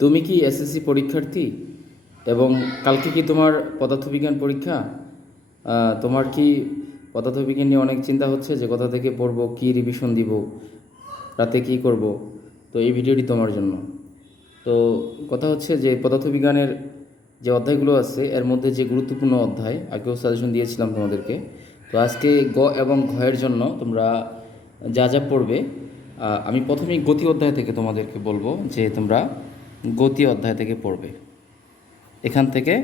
তুমি কি এসএসসি পরীক্ষার্থী? এবং কালকে কি তোমার পদার্থবিজ্ঞান পরীক্ষা? তোমার কি পদার্থবিজ্ঞান নিয়ে অনেক চিন্তা হচ্ছে যে কোথা থেকে পড়ব, কী রিভিশন দিব, রাতে কি করব? তো এই ভিডিওটি তোমার জন্য। তো কথা হচ্ছে যে পদার্থবিজ্ঞানের যে অধ্যায়গুলো আছে, এর মধ্যে যে গুরুত্বপূর্ণ অধ্যায় আগেও সাজেশন দিয়েছিলাম তোমাদেরকে। তো আজকে গ এবং ঘয়ের জন্য তোমরা যা যা পড়বে আমি প্রথমেই গতি অধ্যায় থেকে তোমাদেরকে বলব যে তোমরা গতি অধ্যায় থেকে পড়বে। এখান থেকে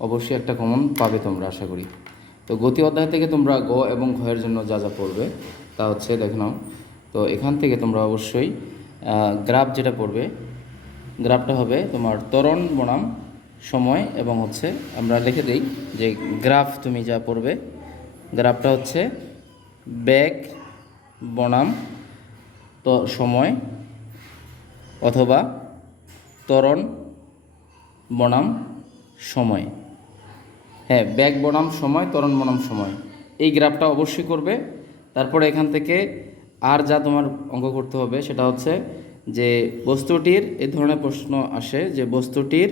অবশ্যই একটা কমন পাবে তোমরা, আশা করি। তো গতি অধ্যায় থেকে তোমরা গ এবং ঘয়ের জন্য যা যা পড়বে, তা হচ্ছে দেখে নাও। তো এখান থেকে তোমরা অবশ্যই গ্রাফ যেটা পড়বে, গ্রাফটা হবে তোমার তরণ বনাম, সময় এবং হচ্ছে আমরা লিখে দিই যে গ্রাফ তুমি যা পড়বে, গ্রাফটা হচ্ছে ব্যাগ, বনাম, তো, সময় অথবা ত্বরণ, বনাম, সময়। হ্যাঁ ব্যাগ, বনাম, সময়, ত্বরণ, বনাম, সময়। এই গ্রাফটা অবশ্যই করবে। তারপরে এখান থেকে আর যা তোমার অঙ্ক করতে হবে সেটা হচ্ছে যে বস্তুটির, এ ধরনের প্রশ্ন আসে যে বস্তুটির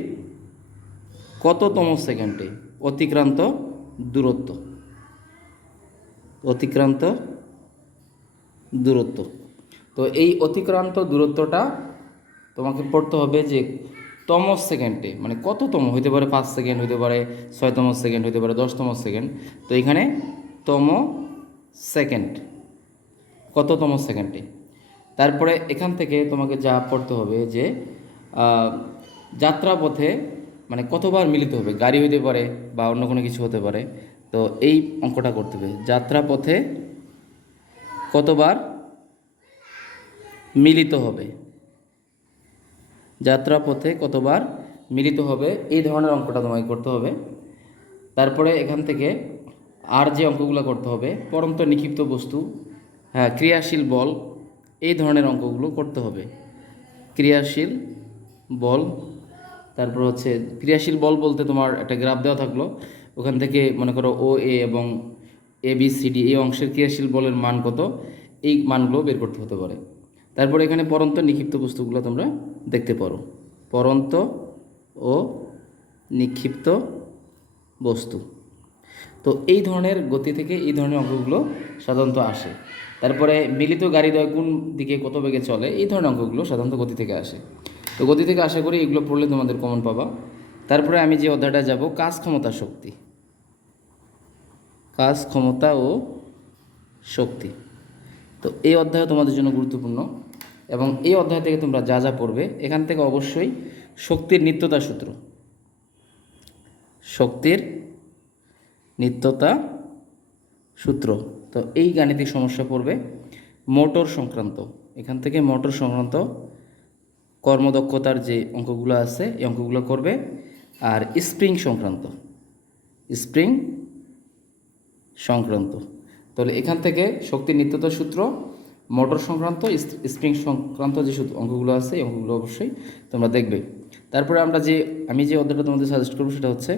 কততম সেকেন্ডে অতিক্রান্ত দূরত্ব? অতিক্রান্ত দূরত্ব। তো এই অতিক্রান্ত দূরত্বটা তোমাকে পড়তে হবে যে তম সেকেন্ডে মানে কততম? হইতে পারে পাঁচ সেকেন্ড, হইতে পারে ছয়তম সেকেন্ড, হইতে পারে দশতম সেকেন্ড। তো এখানে তম সেকেন্ড, কততম সেকেন্ডে? তারপরে এখান থেকে তোমাকে যা পড়তে হবে যে যাত্রাপথে মানে কতবার মিলিত হবে? গাড়ি হইতে পারে বা অন্য কোনো কিছু হতে পারে। তো এই অঙ্কটা করতে হবে। যাত্রাপথে কতবার মিলিত হবে? যাত্রাপথে কতবার মিলিত হবে, এই ধরনের অঙ্কটা তোমাকে করতে হবে। তারপরে এখান থেকে আর যে অঙ্কগুলো করতে হবে, পরন্ত নিক্ষিপ্ত বস্তু হ্যাঁ ক্রিয়াশীল বল, এই ধরনের অঙ্কগুলো করতে হবে। ক্রিয়াশীল বল, তারপর হচ্ছে ক্রিয়াশীল বল বলতে তোমার একটা গ্রাফ দেওয়া থাকল। ওখান থেকে মনে করো ও এ এবং এ বি সি ডি এই অংশের ক্রিয়াশীল বলের মান কত, এই মানগুলো বের করতে হতে পারে। তারপরে এখানে পরন্ত নিক্ষিপ্ত বস্তুগুলো তোমরা দেখতে পারো। পরন্ত ও নিক্ষিপ্ত বস্তু। তো এই ধরনের গতি থেকে এই ধরনের অঙ্কগুলো সাধারণত আসে। তারপরে মিলিত গাড়িদ্বয় কোন দিকে কত বেগে চলে, এই ধরনের অঙ্কগুলো সাধারণত গতি থেকে আসে। তো গতি থেকে আশা করি এগুলো পড়লে তোমাদের কমন পাবা। তারপরে আমি যে অধ্যায়টা যাব, কাজ ক্ষমতা শক্তি। কাজ ক্ষমতা ও শক্তি। তো এই অধ্যায় তোমাদের জন্য গুরুত্বপূর্ণ। এবং এই অধ্যায় থেকে তোমরা যা যা পড়বে, এখান থেকে অবশ্যই শক্তির নিত্যতা সূত্র। শক্তির নিত্যতা সূত্র। তো এই গাণিতিক সমস্যা পড়বে মোটর সংক্রান্ত। এখান থেকে মোটর সংক্রান্ত কর্মদক্ষতার যে অঙ্কগুলো আছে, এই অঙ্কগুলো করবে। আর স্প্রিং সংক্রান্ত। স্প্রিং সংক্রান্ত। তাহলে এখান থেকে শক্তির নিত্যতা সূত্র মোটর সংক্রান্ত স্প্রিং সংক্রান্ত যে অঙ্কগুলো আছে এই অঙ্কগুলো অবশ্যই তোমরা দেখবে। তারপরে আমরা যে, আমি যে অধ্যায়টা তোমাদের সাজেস্ট করব সেটা হচ্ছে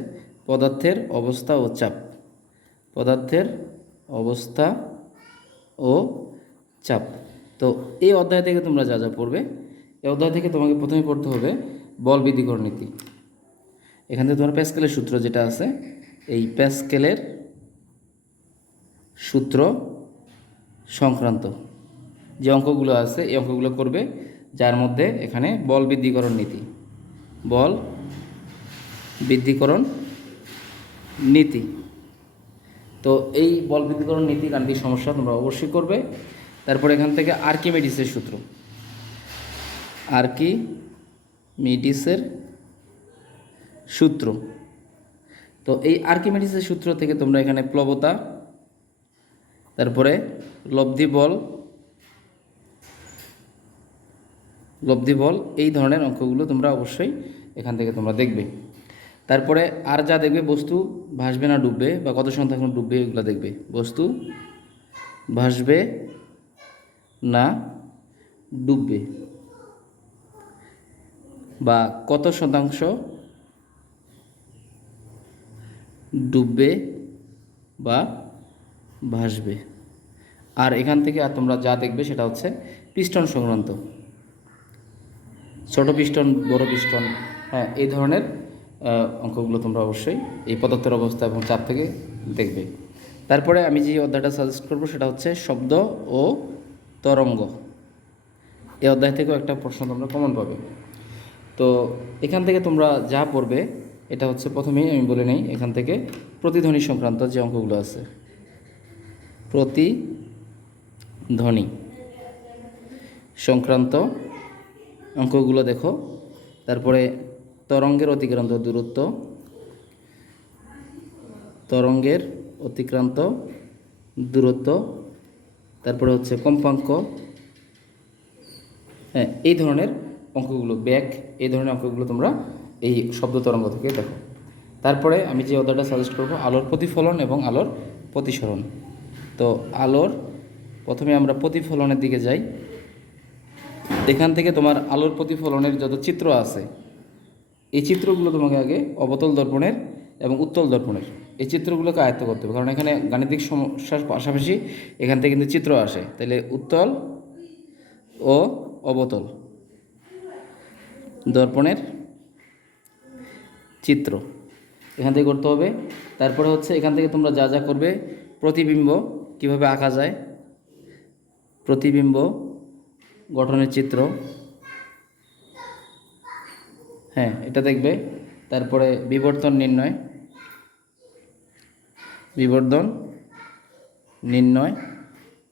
পদার্থের অবস্থা ও চাপ। পদার্থের অবস্থা ও চাপ। তো এই অধ্যায় থেকে তোমরা যা যা পড়বে, এই অধ্যায় থেকে তোমাকে প্রথমে পড়তে হবে বল বৃদ্ধিকরণ নীতি। এখান থেকে তোমার প্যাসকেলের সূত্র যেটা আছে, এই প্যাসকেলের সূত্র সংক্রান্ত। যে অঙ্কগুলো আছে, এই অঙ্কগুলো করবে, যার মধ্যে এখানে বল বৃদ্ধিকরণ নীতি। বল বৃদ্ধিকরণ নীতি। তো এই বল বৃদ্ধিকরণ নীতি গাণিতিক সমস্যা, তোমরা অবশ্যই করবে। তারপর এখান থেকে আর্কিমেডিসের সূত্র। আর্কিমিডিসের সূত্র। তো এই আর্কিমেডিসের সূত্র থেকে তোমরা এখানে প্লবতা, তারপরে লব্ধি বল লব্ধি বল, এই ধরনের অঙ্কগুলো তোমরা অবশ্যই এখান থেকে তোমরা দেখবে। তারপরে আর যা দেখবে, বস্তু ভাসবে না, ডুববে, বা কত সময় থাকলে ডুববে, এগুলো দেখবে। বস্তু ভাসবে না, ডুববে। বা কত শতাংশ ডুববে বা ভাসবে। আর এখান থেকে আর তোমরা যা দেখবে, সেটা হচ্ছে পিস্টন সংক্রান্ত। ছোট পিস্টন, বড় পিস্টন হ্যাঁ এই ধরনের অঙ্কগুলো তোমরা অবশ্যই এই পদার্থের অবস্থা এবং চাপ থেকে দেখবে। তারপরে আমি যে অধ্যায়টা সাজেস্ট করব সেটা হচ্ছে শব্দ ও তরঙ্গ। এই অধ্যায় থেকেও একটা প্রশ্ন তোমরা কমন পাবে। তো এখান থেকে তোমরা যা পড়বে, এটা হচ্ছে প্রথমেই আমি বলে নেই, এখান থেকে প্রতিধ্বনি সংক্রান্ত যে অঙ্কগুলো আছে। প্রতিধ্বনি সংক্রান্ত অঙ্কগুলো দেখো। তারপরে তরঙ্গের অতিক্রান্ত দূরত্ব, তরঙ্গের অতিক্রান্ত দূরত্ব, তারপরে হচ্ছে কম্পাঙ্ক। হ্যাঁ এই ধরনের অঙ্কগুলো ব্যাক এই ধরনের অঙ্কগুলো তোমরা এই শব্দ তরঙ্গ থেকে দেখো। তারপরে আমি যে অর্ডারটা সাজেস্ট করব, আলোর প্রতিফলন এবং আলোর প্রতিসরণ। তো আলোর, প্রথমে আমরা প্রতিফলনের দিকে যাই। এখান থেকে তোমার আলোর প্রতিফলনের যত চিত্র আছে, এই চিত্রগুলো তোমাকে আগে অবতল দর্পণের এবং উত্তল দর্পণের, এই চিত্রগুলোকে আয়ত্ত করতে হবে। কারণ এখানে গাণিতিক সমস্যার পাশাপাশি এখান থেকে কিন্তু চিত্র আসে। তাহলে উত্তল ও অবতল দর্পণের চিত্র এখান থেকে করতে হবে। তারপরে হচ্ছে এখান থেকে তোমরা যা যা করবে, প্রতিবিম্ব কীভাবে আঁকা যায়, প্রতিবিম্ব গঠনের চিত্র। হ্যাঁ এটা দেখবে। তারপরে বিবর্তন নির্ণয়। বিবর্তন নির্ণয়।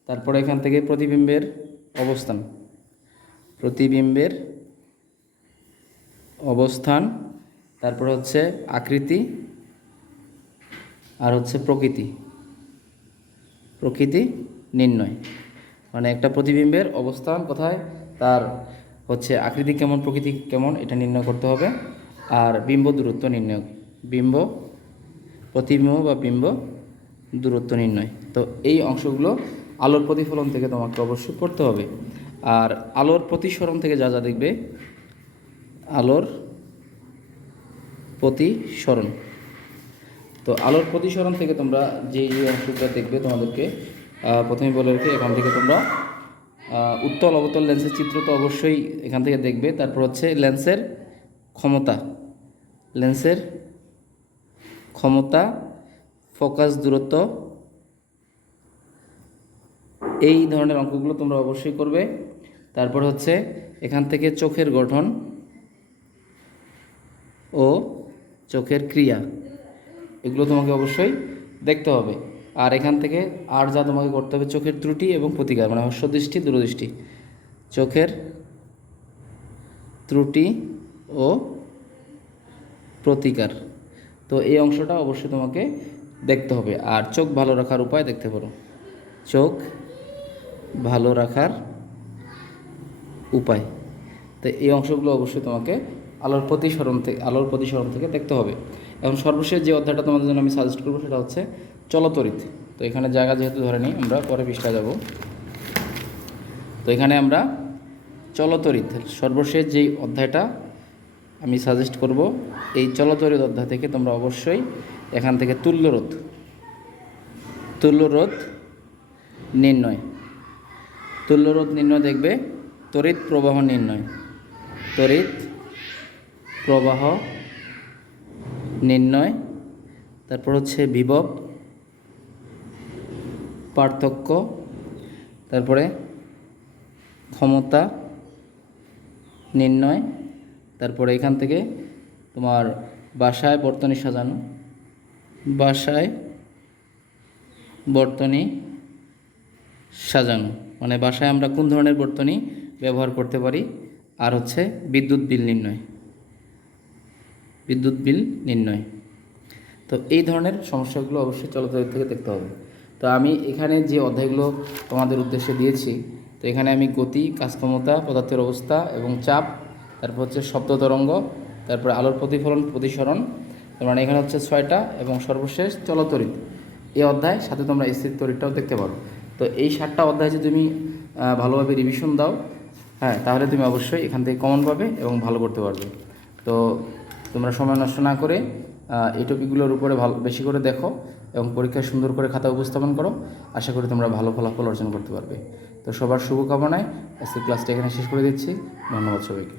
তারপরে এখান থেকে প্রতিবিম্বের অবস্থান। প্রতিবিম্বের অবস্থান, তারপরে হচ্ছে আকৃতি আর হচ্ছে প্রকৃতি। প্রকৃতি নির্ণয়। মানে একটা প্রতিবিম্বের অবস্থান কোথায়? তার হচ্ছে আকৃতি কেমন, প্রকৃতি কেমন, এটা নির্ণয় করতে হবে। আর বিম্ব দূরত্ব নির্ণয়, বিম্ব প্রতিবিম্ব বা বিম্ব দূরত্ব নির্ণয়। তো এই অংশগুলো আলোর প্রতিফলন থেকে তোমাকে অবশ্যই পড়তে হবে। আর আলোর প্রতিসরণ থেকে যা যা দেখবে, আলোর প্রতিসরণ। তো আলোর প্রতিসরণ থেকে তোমরা যে যে অংশটা দেখবে তোমাদেরকে প্রথমে বলে রাখি, এখান থেকে তোমরা উত্তল অবতল লেন্সের চিত্র তো অবশ্যই এখান থেকে দেখবে। তারপর হচ্ছে লেন্সের ক্ষমতা। লেন্সের ক্ষমতা, ফোকাস, দূরত্ব, এই ধরনের অঙ্কগুলো তোমরা অবশ্যই করবে। তারপর হচ্ছে এখান থেকে চোখের গঠন ও চোখের ক্রিয়া, এগুলো তোমাকে অবশ্যই দেখতে হবে। আর এখান থেকে আর যা তোমাকে করতে হবে, চোখের ত্রুটি এবং প্রতিকার মানে হর্ষ দৃষ্টি দূরদৃষ্টি। চোখের ত্রুটি ও প্রতিকার। তো এই অংশটা অবশ্যই তোমাকে দেখতে হবে। আর চোখ ভালো রাখার উপায় দেখতে পারো। চোখ ভালো রাখার উপায়। তো এই অংশগুলো অবশ্যই তোমাকে আলোর প্রতিসরণ থেকে, আলোর প্রতিসরণ থেকে দেখতে হবে। এখন সর্বশেষ যে অধ্যায়টা তোমাদের জন্য আমি সাজেস্ট করব, সেটা হচ্ছে চলতরিত। তো এখানে জায়গা যেহেতু ধরে নিই, আমরা পরে পৃষ্ঠা যাব। তো এখানে আমরা চলতরিত, সর্বশেষ যেই অধ্যায়টা আমি সাজেস্ট করব, এই চলতরিত অধ্যায় থেকে তোমরা অবশ্যই এখান থেকে তুল্যরোধ তুল্যরোধ নির্ণয়। তুল্যরোধ নির্ণয় দেখবে, তড়িৎ প্রবাহ নির্ণয়। তড়িৎ প্রবাহ নির্ণয়, তারপর হচ্ছে বিভব পার্থক্য, তারপরে ক্ষমতা, নির্ণয়, তারপরে এখান থেকে তোমার বাসায় বর্তনী সাজানো, বাসায় বর্তনী সাজানো মানে বাসায় আমরা কোন ধরনের বর্তনী ব্যবহার করতে পারি? আর হচ্ছে বিদ্যুৎ বিল নির্ণয়। বিদ্যুৎ বিল নির্ণয়। তো এই ধরনের সমস্যাগুলো অবশ্যই চলচ্চিত্র থেকে দেখতে হবে। তো আমি এখানে যে অধ্যায়গুলো তোমাদের উদ্দেশ্যে দিয়েছি, তো এখানে আমি গতি, কাজক্ষমতা, পদার্থের অবস্থা এবং চাপ, তারপর হচ্ছে শব্দ তরঙ্গ, তারপরে আলোর প্রতিফলন, প্রতিসরণ মানে এখানে হচ্ছে ছয়টা এবং সর্বশেষ চলতরিত। এই অধ্যায় সাথে তোমরা স্থির তরিতটাও দেখতে পারো। তো এই সাতটা অধ্যায় যদি তুমি ভালোভাবে রিভিশন দাও হ্যাঁ তাহলে তুমি অবশ্যই এখান থেকে কমন পাবে এবং ভালো করতে পারবে। তো তোমরা সময় নষ্ট না করে এই টপিকগুলোর উপরে ভালো, বেশি করে দেখো। এবং পরীক্ষায় সুন্দর করে খাতা উপস্থাপন করো। আশা করি তোমরা ভালো ফলাফল অর্জন করতে পারবে। তো সবার শুভকামনায় আজকে ক্লাসটা এখানে শেষ করে দিচ্ছি। ধন্যবাদ সবাইকে।